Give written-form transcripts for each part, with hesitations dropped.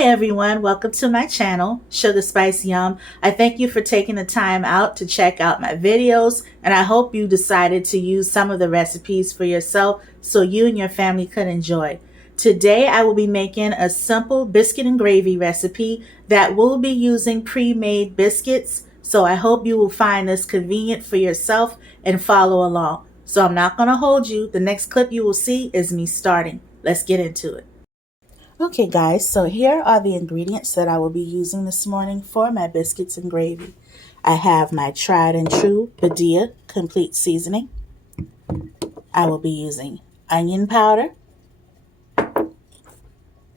Hi everyone, welcome to my channel, Suga.Spice.Yum. I thank you for taking the time out to check out my videos, and I hope you decided to use some of the recipes for yourself so you and your family could enjoy. Today I will be making a simple biscuit and gravy recipe that will be using pre-made biscuits, so I hope you will find this convenient for yourself and follow along. So I'm not going to hold you. The next clip you will see is me starting. Let's get into it. Okay guys, so here are the ingredients that I will be using this morning for my biscuits and gravy. I have my tried and true Badia complete seasoning. I will be using onion powder,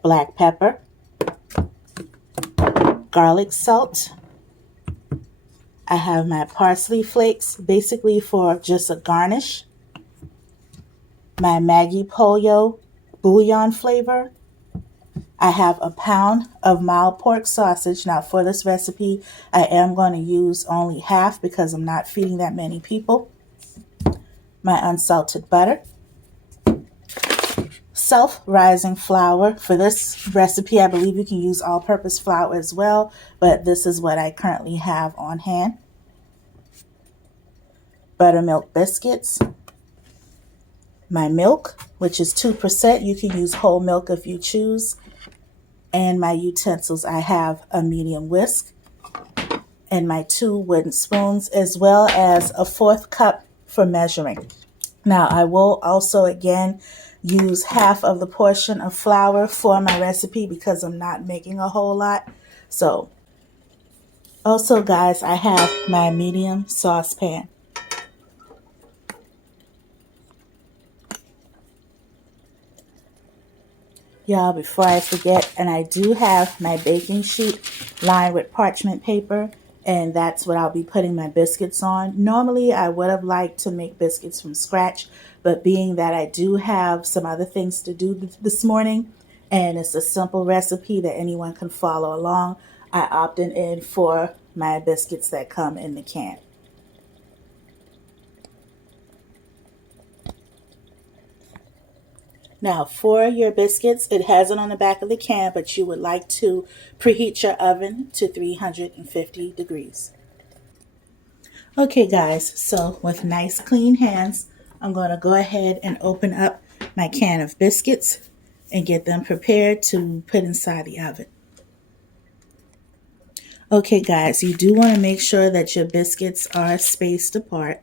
black pepper, garlic salt. I have my parsley flakes, basically for just a garnish. My Maggi Pollo bouillon flavor. I have a pound of mild pork sausage. Now for this recipe, I am going to use only half because I'm not feeding that many people. My unsalted butter. Self-rising flour. For this recipe, I believe you can use all-purpose flour as well, but this is what I currently have on hand. Buttermilk biscuits. My milk, which is 2%. You can use whole milk if you choose. And my utensils, I have a medium whisk and my 2 wooden spoons, as well as a 1/4 cup for measuring. Now I will also again use half of the portion of flour for my recipe because I'm not making a whole lot. So also guys, I have my medium saucepan. Y'all, before I forget, and I do have my baking sheet lined with parchment paper, and that's what I'll be putting my biscuits on. Normally, I would have liked to make biscuits from scratch, but being that I do have some other things to do this morning, and it's a simple recipe that anyone can follow along, I opted in for my biscuits that come in the can. Now for your biscuits, it has it on the back of the can, but you would like to preheat your oven to 350 degrees. Okay guys, so with nice clean hands, I'm going to go ahead and open up my can of biscuits and get them prepared to put inside the oven. Okay guys, you do want to make sure that your biscuits are spaced apart.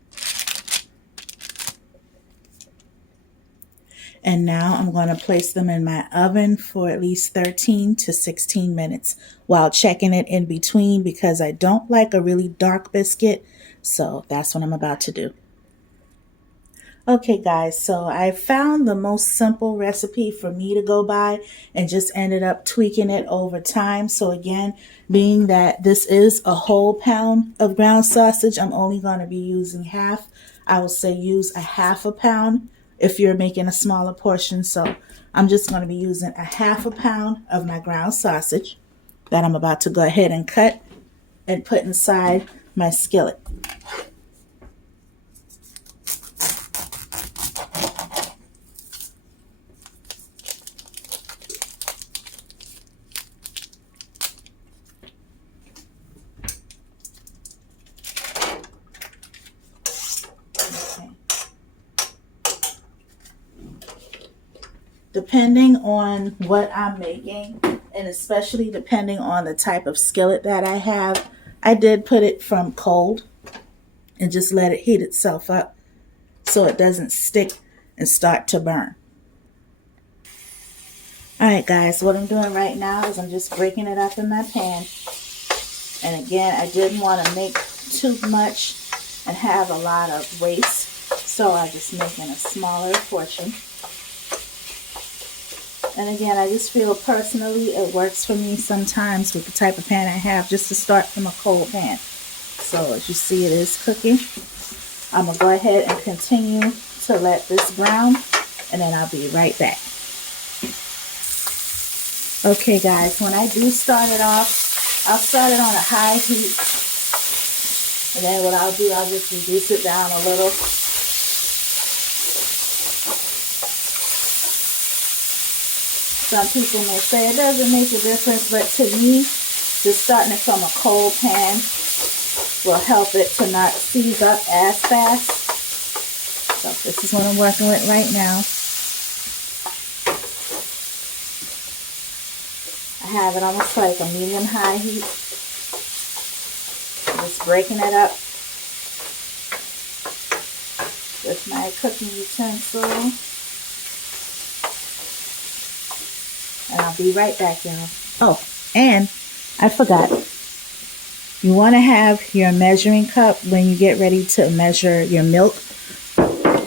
And now I'm going to place them in my oven for at least 13 to 16 minutes while checking it in between because I don't like a really dark biscuit. So that's what I'm about to do. Okay guys, so I found the most simple recipe for me to go by and just ended up tweaking it over time. So again, being that this is a whole pound of ground sausage, I'm only going to be using half. I would say use a ½ pound if you're making a smaller portion. So I'm just going to be using a ½ pound of my ground sausage that I'm about to go ahead and cut and put inside my skillet. Depending on what I'm making, and especially depending on the type of skillet that I have, I did put it from cold and just let it heat itself up so it doesn't stick and start to burn. Alright guys, what I'm doing right now is I'm just breaking it up in my pan. And again, I didn't want to make too much and have a lot of waste, so I'm just making a smaller portion. And again, I just feel personally it works for me sometimes with the type of pan I have just to start from a cold pan. So as you see, it is cooking. I'm going to go ahead and continue to let this brown, and then I'll be right back. Okay guys, when I do start it off, I'll start it on a high heat. And then what I'll do, I'll just reduce it down a little. Some people may say it doesn't make a difference, but to me, just starting it from a cold pan will help it to not seize up as fast. So this is what I'm working with right now. I have it almost like a medium-high heat. Just breaking it up with my cooking utensil. And I'll be right back, y'all. Oh, and I forgot. You want to have your measuring cup when you get ready to measure your milk.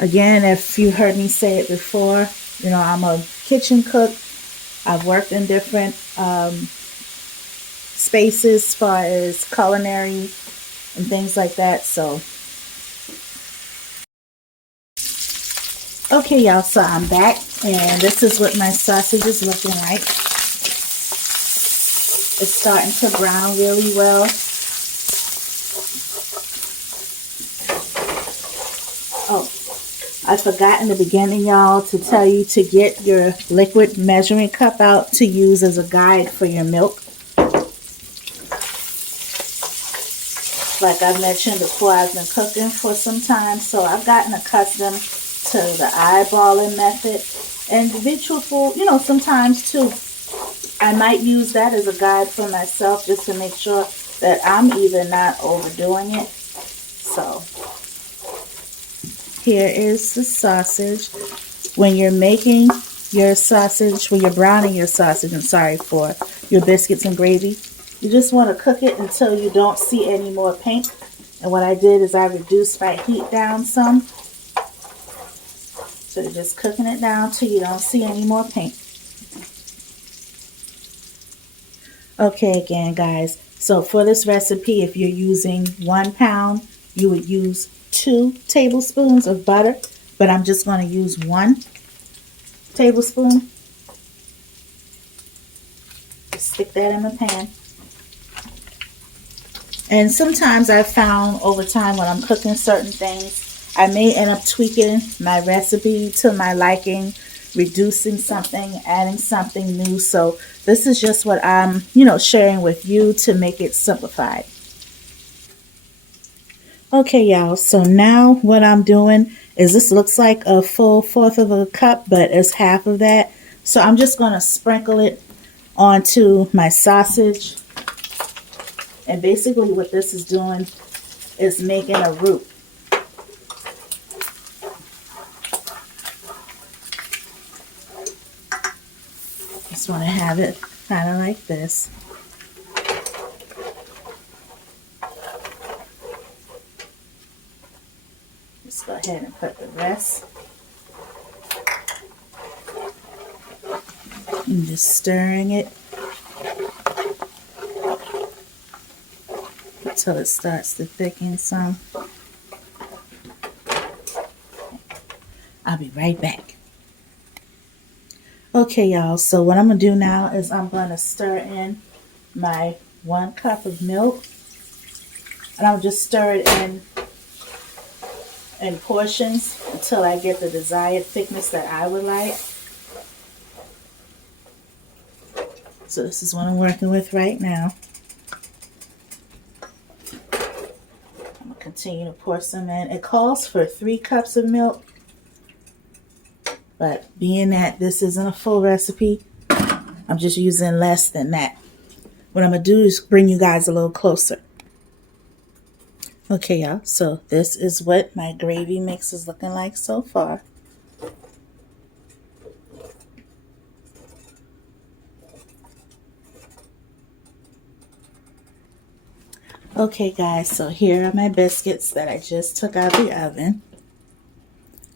Again, if you heard me say it before, you know, I'm a kitchen cook. I've worked in different spaces as far as culinary and things like that. So, okay, y'all, so I'm back, and this is what my sausage is looking like. It's starting to brown really well. Oh, I forgot in the beginning, y'all, to tell you to get your liquid measuring cup out to use as a guide for your milk. Like I mentioned before, I've been cooking for some time, so I've gotten accustomed to the eyeballing method. And to be truthful, you know, sometimes too, I might use that as a guide for myself just to make sure that I'm either not overdoing it. So here is the sausage. When you're making your sausage, when you're browning your sausage, I'm sorry, for your biscuits and gravy, you just want to cook it until you don't see any more paint. And what I did is I reduced my heat down some. So you're just cooking it down till you don't see any more paint. Okay, again, guys, so for this recipe, if you're using 1 pound, you would use 2 tablespoons of butter, but I'm just going to use 1 tablespoon. Just stick that in the pan. And sometimes I've found over time when I'm cooking certain things, I may end up tweaking my recipe to my liking, reducing something, adding something new. So this is just what I'm, you know, sharing with you to make it simplified. Okay, y'all, so now what I'm doing is this looks like a full 1/4 of a cup, but it's half of that. So I'm just going to sprinkle it onto my sausage. And basically what this is doing is making a roux. Just want to have it kind of like this. Just go ahead and put the rest. And just stirring it until it starts to thicken some. I'll be right back. Okay, y'all, so what I'm going to do now is I'm going to stir in my 1 cup of milk. And I'll just stir it in portions until I get the desired thickness that I would like. So this is what I'm working with right now. I'm going to continue to pour some in. It calls for 3 cups of milk. But being that this isn't a full recipe, I'm just using less than that. What I'm going to do is bring you guys a little closer. Okay, y'all, so this is what my gravy mix is looking like so far. Okay, guys, so here are my biscuits that I just took out of the oven.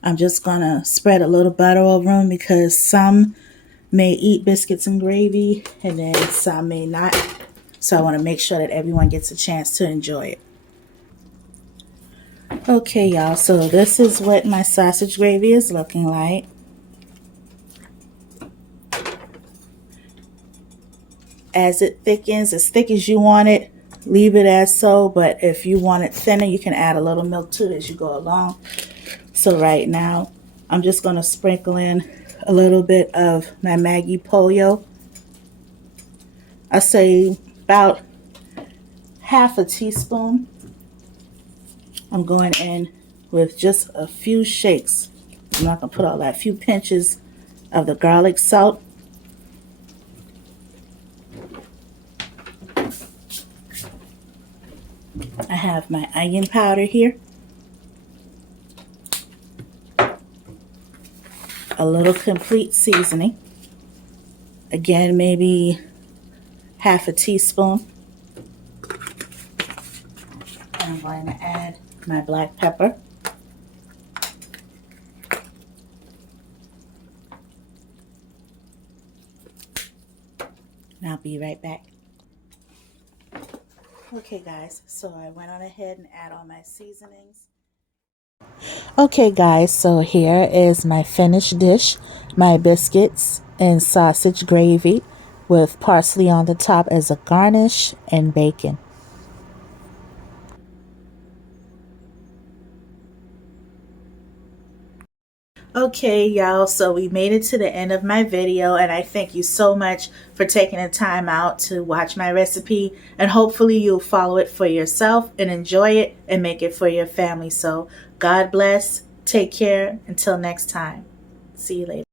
I'm just going to spread a little butter over them because some may eat biscuits and gravy and then some may not. So I want to make sure that everyone gets a chance to enjoy it. Okay, y'all, so this is what my sausage gravy is looking like. As it thickens, as thick as you want it, leave it as so. But if you want it thinner, you can add a little milk to it as you go along. So right now, I'm just going to sprinkle in a little bit of my Maggi Pollo. I say about half a teaspoon. I'm going in with just a few shakes. I'm not going to put all that. A few pinches of the garlic salt. I have my onion powder here. A little complete seasoning. Again, maybe half a teaspoon. And I'm going to add my black pepper. And I'll be right back. Okay guys, so I went on ahead and add all my seasonings. Okay guys, so here is my finished dish, my biscuits and sausage gravy with parsley on the top as a garnish and bacon. Okay, y'all, so we made it to the end of my video, and I thank you so much for taking the time out to watch my recipe, and hopefully you'll follow it for yourself and enjoy it and make it for your family. So God bless, take care, until next time. See you later.